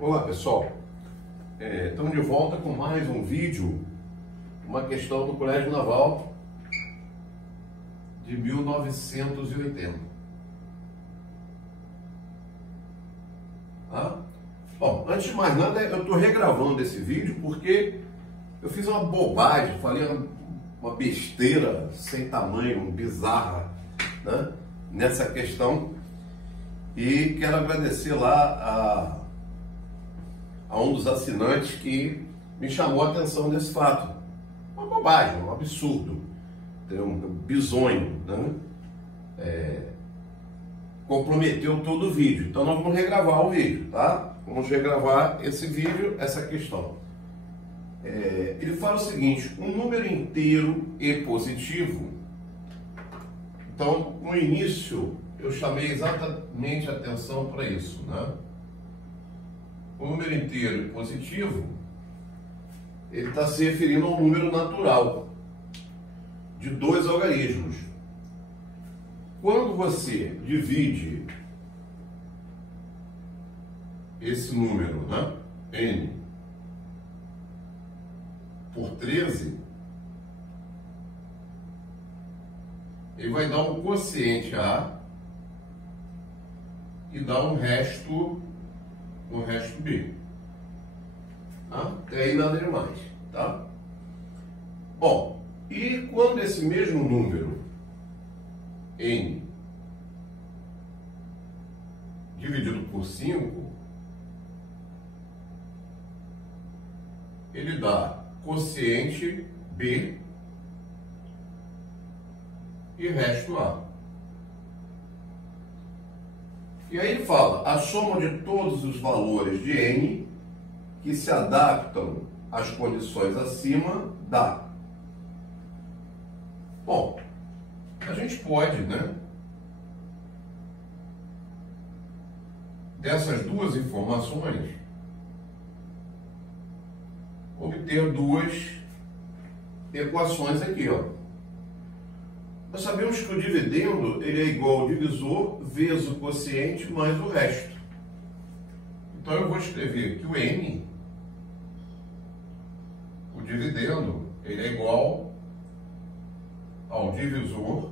Olá pessoal, estamos de volta com mais um vídeo, uma questão do Colégio Naval de 1980. Bom, antes de mais nada, eu estou regravando esse vídeo porque eu fiz uma bobagem, falei uma besteira sem tamanho, bizarra, né, nessa questão, e quero agradecer lá a um dos assinantes que me chamou a atenção desse fato. Uma bobagem, um absurdo, um bizonho, né? Comprometeu todo o vídeo. Então nós vamos regravar o vídeo, tá? Vamos regravar esse vídeo, essa questão. Ele fala o seguinte: um número inteiro e positivo. Então, no início, eu chamei exatamente a atenção para isso, né? O número inteiro e positivo, ele está se referindo a um número natural de dois algarismos. Quando você divide esse número, né, n, por 13, ele vai dar um quociente A e dar um resto B. Tá? Até aí nada demais, tá? Bom, e quando esse mesmo número n dividido por 5, ele dá quociente B e resto A. E aí ele fala, a soma de todos os valores de n que se adaptam às condições acima dá. Bom, a gente pode, né, dessas duas informações, obter duas equações aqui, ó. Nós sabemos que o dividendo ele é igual ao divisor vezes o quociente mais o resto. Então eu vou escrever que o n, o dividendo, ele é igual ao divisor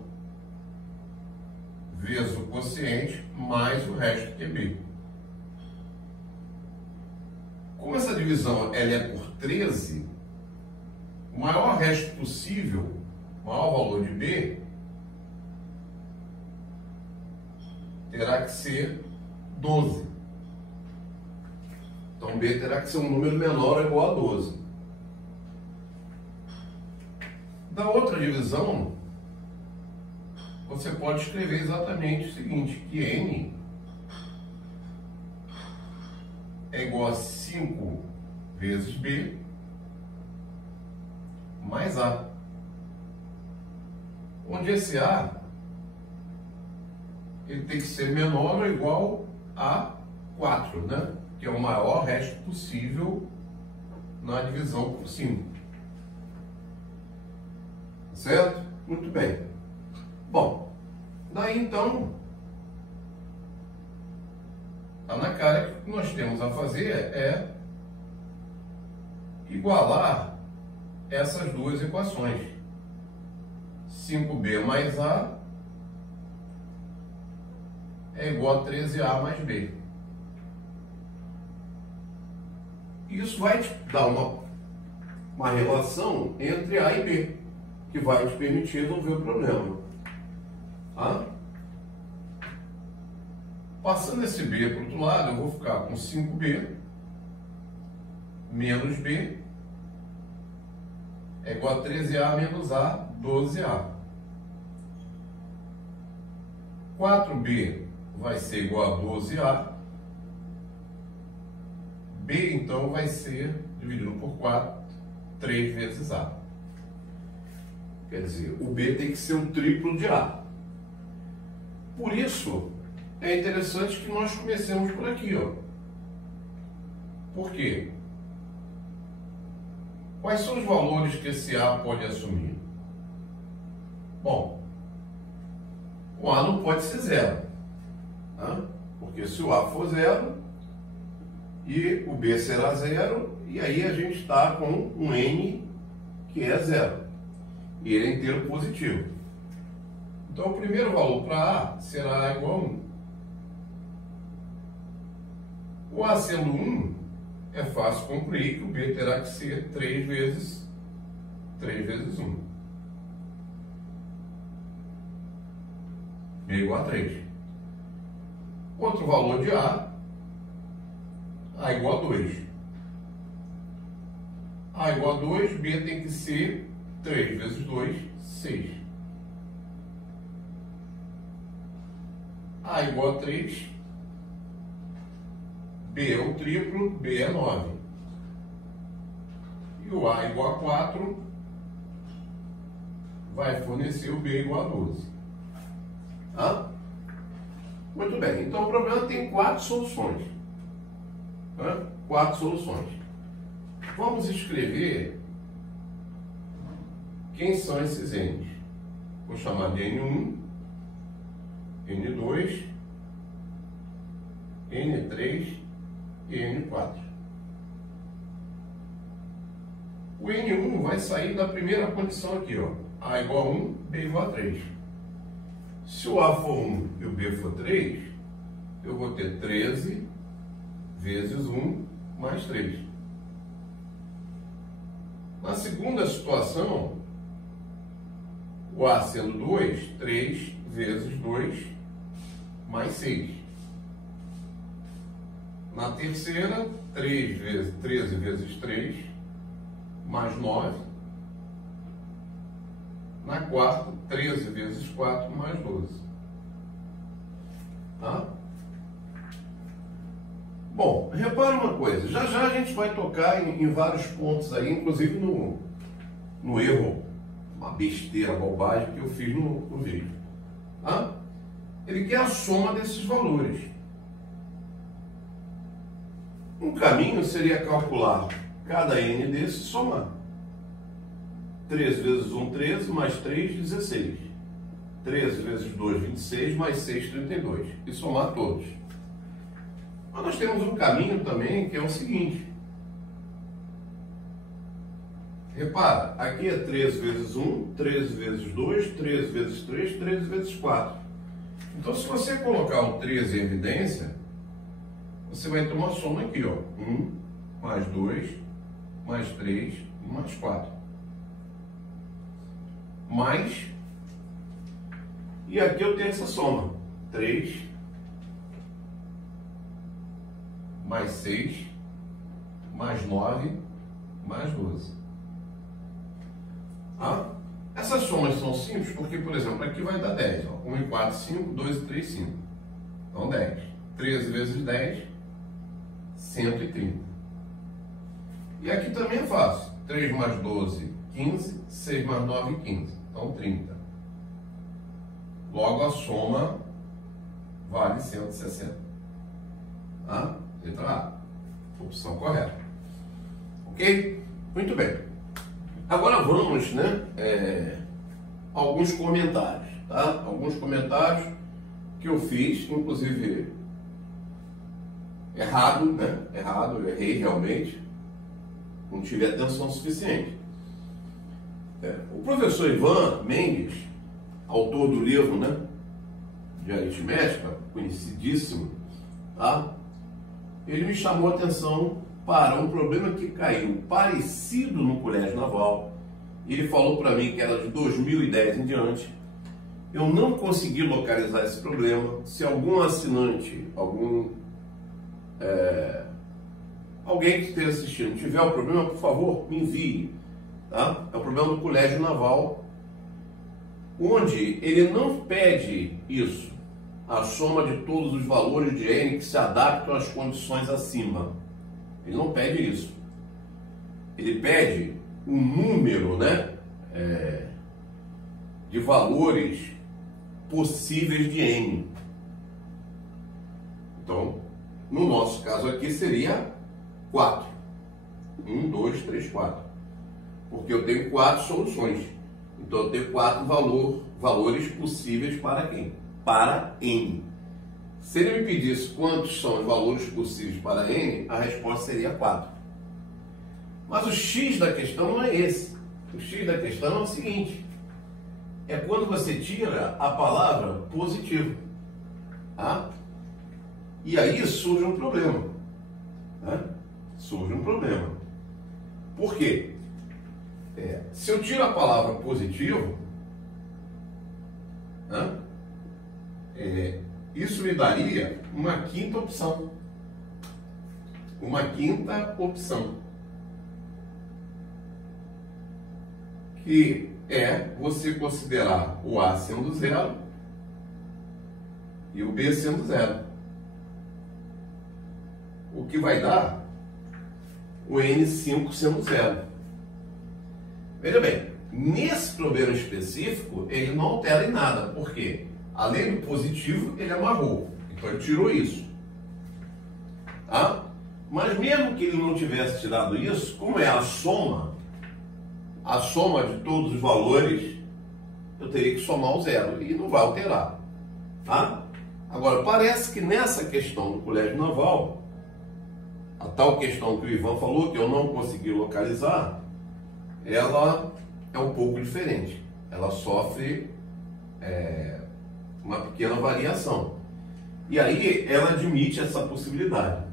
vezes o quociente mais o resto que é b. Como essa divisão ela é por 13, o maior resto possível, o maior valor de b, terá que ser 12. Então b terá que ser um número menor ou igual a 12. Da outra divisão, você pode escrever exatamente o seguinte, que n é igual a 5 vezes b mais a. Onde esse a ele tem que ser menor ou igual a 4, né? Que é o maior resto possível na divisão por 5. Certo? Muito bem. Bom, daí então, tá na cara que o que nós temos a fazer é igualar essas duas equações. 5b mais a é igual a 13a mais b. Isso vai te dar uma relação entre a e b, que vai te permitir resolver o problema. Tá? Passando esse b para o outro lado, eu vou ficar com 5b menos b é igual a 13a menos a, 12a. 4b vai ser igual a 12a. b, então, vai ser, dividido por 4, 3 vezes a. Quer dizer, o b tem que ser o triplo de a. Por isso, é interessante que nós comecemos por aqui, ó. Por quê? Quais são os valores que esse a pode assumir? Bom, o a não pode ser zero, tá? Porque se o a for zero, e o B será 0, e aí a gente está com um N que é 0, e ele é inteiro positivo. Então o primeiro valor para A será A igual a 1. O A sendo 1, é fácil concluir que o B terá que ser 3 vezes 1. B igual a 3. Outro valor de A igual a 2. A igual a 2, B tem que ser 3 vezes 2, 6. A igual a 3, B é o triplo, B é 9. E o A igual a 4 vai fornecer o B igual a 12. Tá? Muito bem, então o problema tem 4 soluções. Tá? 4 soluções. Vamos escrever quem são esses N's. Vou chamar de N1, N2, N3 e N4. O N1 vai sair da primeira condição aqui, ó. A igual a 1, B igual a 3. Se o A for 1 e o B for 3, eu vou ter 13 vezes 1 mais 3. Na segunda situação, o A sendo 2, 3 vezes 2 mais 6. Na terceira, 13 vezes 3 mais 9. Na quarta, 13 vezes 4 mais 12. Tá? Bom, repara uma coisa. Já já a gente vai tocar em vários pontos aí, inclusive no erro, uma besteira, bobagem que eu fiz no vídeo. Tá? Ele quer a soma desses valores. Um caminho seria calcular cada N desses e somar. 13 vezes 1, 13, mais 3, 16. 13 vezes 2, 26, mais 6, 32. E somar todos. Mas nós temos um caminho também que é o seguinte. Repara, aqui é 13 vezes 1, 13 vezes 2, 13 vezes 3, 13 vezes 4. Então, se você colocar o 13 em evidência, você vai ter uma soma aqui, ó. 1, mais 2, mais 3 e mais 4. Mais, e aqui eu tenho essa soma, 3, mais 6, mais 9, mais 12. Ah, essas somas são simples porque, por exemplo, aqui vai dar 10, ó, 1 e 4, 5, 2 e 3, 5. Então 10. 13 vezes 10, 130. E aqui também é fácil, 3 mais 12, 15, 6 mais 9, 15. Então 30. Logo a soma vale 160. Tá? Letra A. Opção correta. Ok? Muito bem. Agora vamos, né? Alguns comentários. Tá? Alguns comentários que eu fiz, inclusive errado, né? Errado, eu errei realmente. Não tive atenção suficiente. O professor Ivan Mendes, autor do livro, né, de aritmética, conhecidíssimo, tá? Ele me chamou a atenção para um problema que caiu parecido no Colégio Naval. Ele falou para mim que era de 2010 em diante. Eu não consegui localizar esse problema. Se algum assinante, alguém que esteja assistindo tiver o problema, por favor, me envie. Tá? É o problema do Colégio Naval, onde ele não pede isso, a soma de todos os valores de N que se adaptam às condições acima. Ele não pede isso. Ele pede um número, né, de valores possíveis de N. Então, no nosso caso aqui seria 4. 1, 2, 3, 4. Porque eu tenho 4 soluções. Então eu tenho 4 valores possíveis para quem? Para N. Se ele me pedisse quantos são os valores possíveis para n, a resposta seria 4. Mas o x da questão não é esse. O x da questão é o seguinte: é quando você tira a palavra positivo. Tá? E aí surge um problema. Né? Surge um problema. Por quê? Se eu tiro a palavra positivo, né? Isso me daria uma quinta opção. Uma quinta opção. Que é você considerar o A sendo zero e o B sendo zero. O que vai dar o N5 sendo zero. Veja bem, nesse problema específico, ele não altera em nada. Por quê? Além do positivo, ele amarrou. Então ele tirou isso. Tá? Mas mesmo que ele não tivesse tirado isso, como é a soma de todos os valores, eu teria que somar o zero. E não vai alterar. Tá? Agora, parece que nessa questão do colégio naval, a tal questão que o Ivan falou, que eu não consegui localizar, ela é um pouco diferente. Ela sofre uma pequena variação. E aí ela admite essa possibilidade.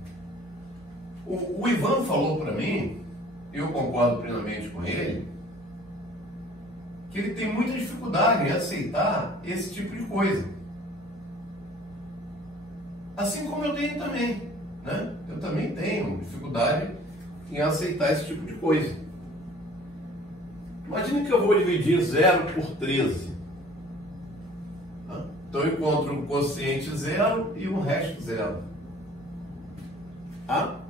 O Ivan falou para mim, eu concordo plenamente com ele, que ele tem muita dificuldade em aceitar esse tipo de coisa. Assim como eu tenho também, né? Eu também tenho dificuldade em aceitar esse tipo de coisa. Imagina que eu vou dividir 0 por 13. Então eu encontro um quociente 0 e um resto 0. Tá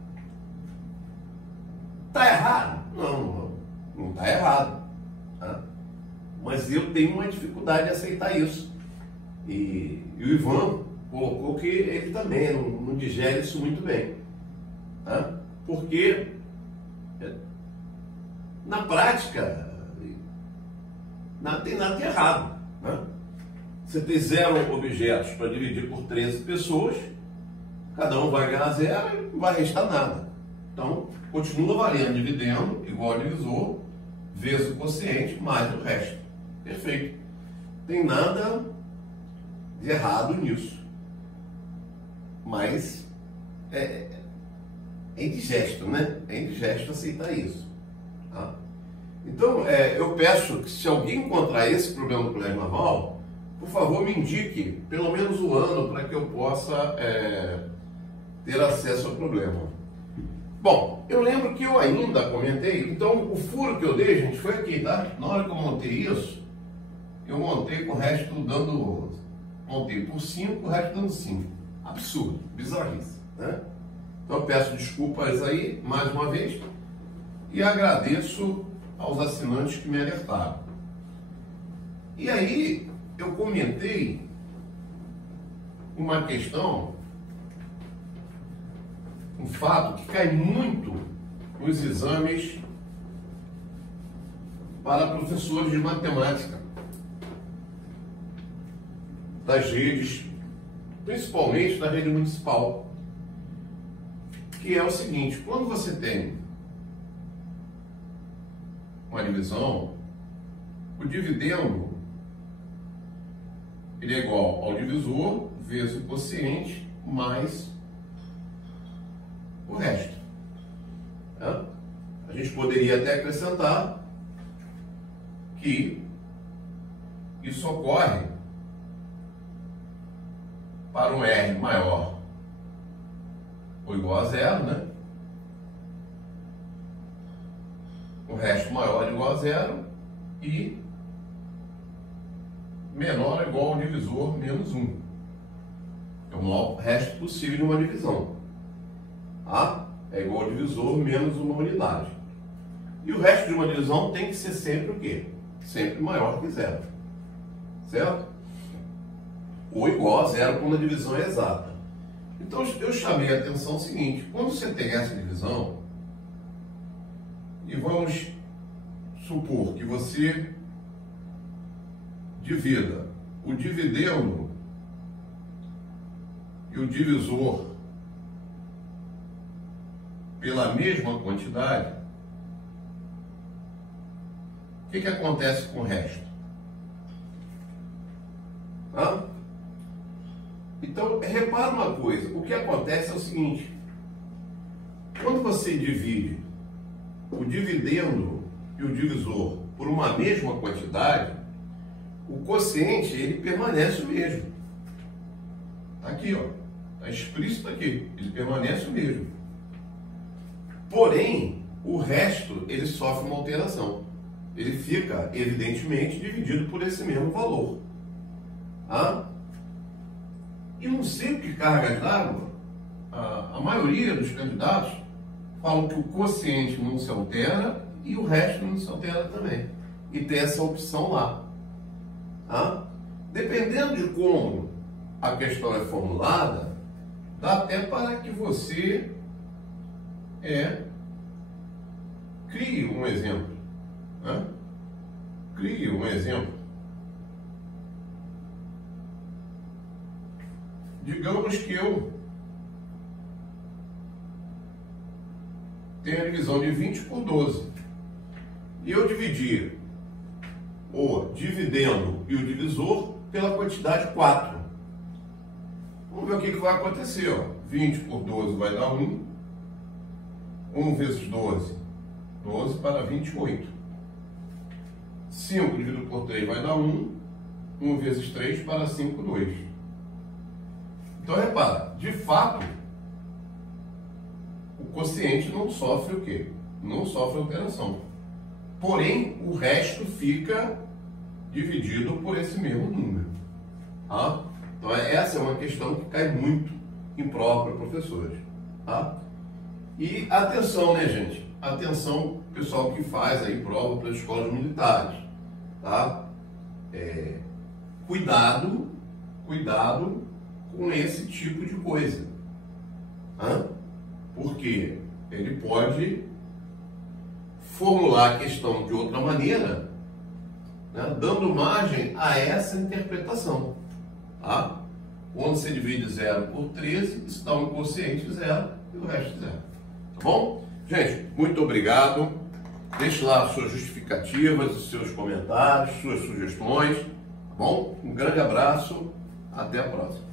errado? Não está errado. Tá? Mas eu tenho uma dificuldade de aceitar isso. E o Ivan colocou que ele também não digere isso muito bem. Tá? Porque na prática não tem nada de errado. Né? Você tem 0 objetos para dividir por 13 pessoas, cada um vai ganhar 0 e não vai restar nada. Então, continua valendo dividendo igual ao divisor, vezes o quociente, mais o resto. Perfeito. Tem nada de errado nisso. Mas é indigesto, né? É indigesto aceitar isso. Tá? Então, eu peço que se alguém encontrar esse problema no colégio naval, por favor, me indique pelo menos o ano para que eu possa ter acesso ao problema. Bom, eu lembro que eu ainda comentei, então o furo que eu dei, gente, foi aqui, tá? Na hora que eu montei isso, eu montei com o resto dando, montei por 5, o resto dando 5. Absurdo, bizarrice, né? Então eu peço desculpas aí, mais uma vez, e agradeço aos assinantes que me alertaram. E aí, eu comentei uma questão, um fato que cai muito nos exames para professores de matemática das redes, principalmente da rede municipal, que é o seguinte: quando você tem uma divisão, o dividendo ele é igual ao divisor vezes o quociente mais o resto. Tá? A gente poderia até acrescentar que isso ocorre para um R maior ou igual a 0, né? O resto maior ou igual a 0 e menor ou igual ao divisor menos 1. É o maior resto possível de uma divisão. A é igual ao divisor menos uma unidade. E o resto de uma divisão tem que ser sempre o quê? Sempre maior que 0. Certo? Ou igual a 0 quando a divisão é exata. Então eu chamei a atenção o seguinte: quando você tem essa divisão, e vamos supor que você divida o dividendo e o divisor pela mesma quantidade, o que acontece com o resto? Então, repara uma coisa, o que acontece é o seguinte: quando você divide o dividendo e o divisor por uma mesma quantidade, o quociente ele permanece o mesmo. Está aqui, ó, está explícito aqui, ele permanece o mesmo. Porém, o resto ele sofre uma alteração. Ele fica, evidentemente, dividido por esse mesmo valor. E não sei o que cargas d'água, a maioria dos candidatos falam que o quociente não se altera e o resto não se altera também. E tem essa opção lá. Dependendo de como a questão é formulada, dá até para que você crie um exemplo. Crie um exemplo. Digamos que eu tenho a divisão de 20 por 12. E eu dividir o dividendo e o divisor pela quantidade 4. Vamos ver o que vai acontecer. 20 por 12 vai dar 1. 1 vezes 12, 12 para 28. 5 dividido por 3 vai dar 1. 1 vezes 3 para 5, 2. Então, repara, de fato, o quociente não sofre o quê? Não sofre alteração. Porém, o resto fica dividido por esse mesmo número. Então, essa é uma questão que cai muito em prova para professores. E atenção, né, gente? Atenção, pessoal que faz aí prova para as escolas militares. Cuidado com esse tipo de coisa. Porque ele pode formular a questão de outra maneira, dando margem a essa interpretação. Quando você divide 0 por 13, isso dá um quociente 0 e o resto 0. Tá bom? Gente, muito obrigado. Deixe lá suas justificativas, os seus comentários, suas sugestões. Tá bom? Um grande abraço. Até a próxima.